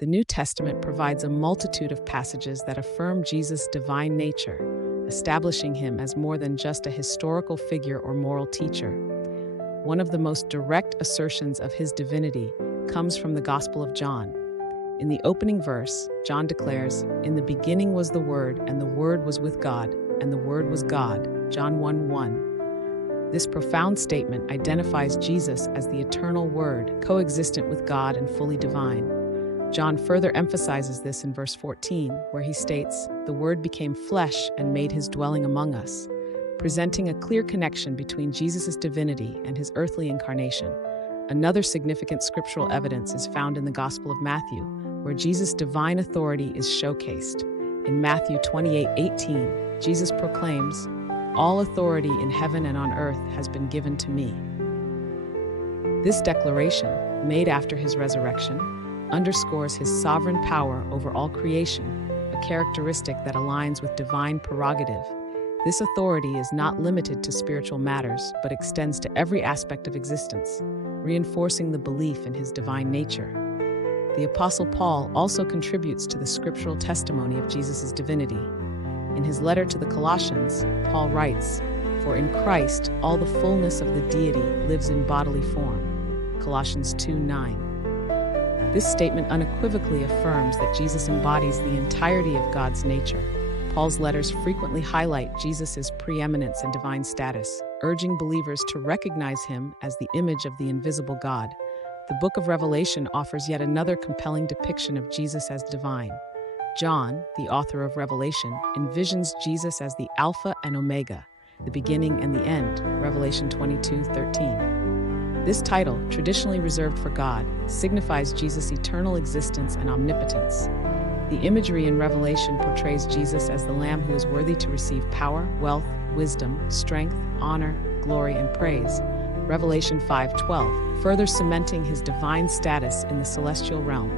The New Testament provides a multitude of passages that affirm Jesus' divine nature, establishing him as more than just a historical figure or moral teacher. One of the most direct assertions of his divinity comes from the Gospel of John. In the opening verse, John declares, "In the beginning was the Word, and the Word was with God, and the Word was God." John 1:1. This profound statement identifies Jesus as the eternal Word, coexistent with God and fully divine. John further emphasizes this in verse 14, where he states, "The Word became flesh and made his dwelling among us," presenting a clear connection between Jesus' divinity and his earthly incarnation. Another significant scriptural evidence is found in the Gospel of Matthew, where Jesus' divine authority is showcased. In Matthew 28:18, Jesus proclaims, "All authority in heaven and on earth has been given to me." This declaration, made after his resurrection, underscores his sovereign power over all creation, a characteristic that aligns with divine prerogative. This authority is not limited to spiritual matters, but extends to every aspect of existence, reinforcing the belief in his divine nature. The Apostle Paul also contributes to the scriptural testimony of Jesus' divinity. In his letter to the Colossians, Paul writes, "For in Christ all the fullness of the deity lives in bodily form." Colossians 2:9. This statement unequivocally affirms that Jesus embodies the entirety of God's nature. Paul's letters frequently highlight Jesus' preeminence and divine status, urging believers to recognize him as the image of the invisible God. The book of Revelation offers yet another compelling depiction of Jesus as divine. John, the author of Revelation, envisions Jesus as the Alpha and Omega, the beginning and the end, Revelation 22:13. This title, traditionally reserved for God, signifies Jesus' eternal existence and omnipotence. The imagery in Revelation portrays Jesus as the Lamb who is worthy to receive power, wealth, wisdom, strength, honor, glory, and praise, Revelation 5:12, further cementing his divine status in the celestial realm.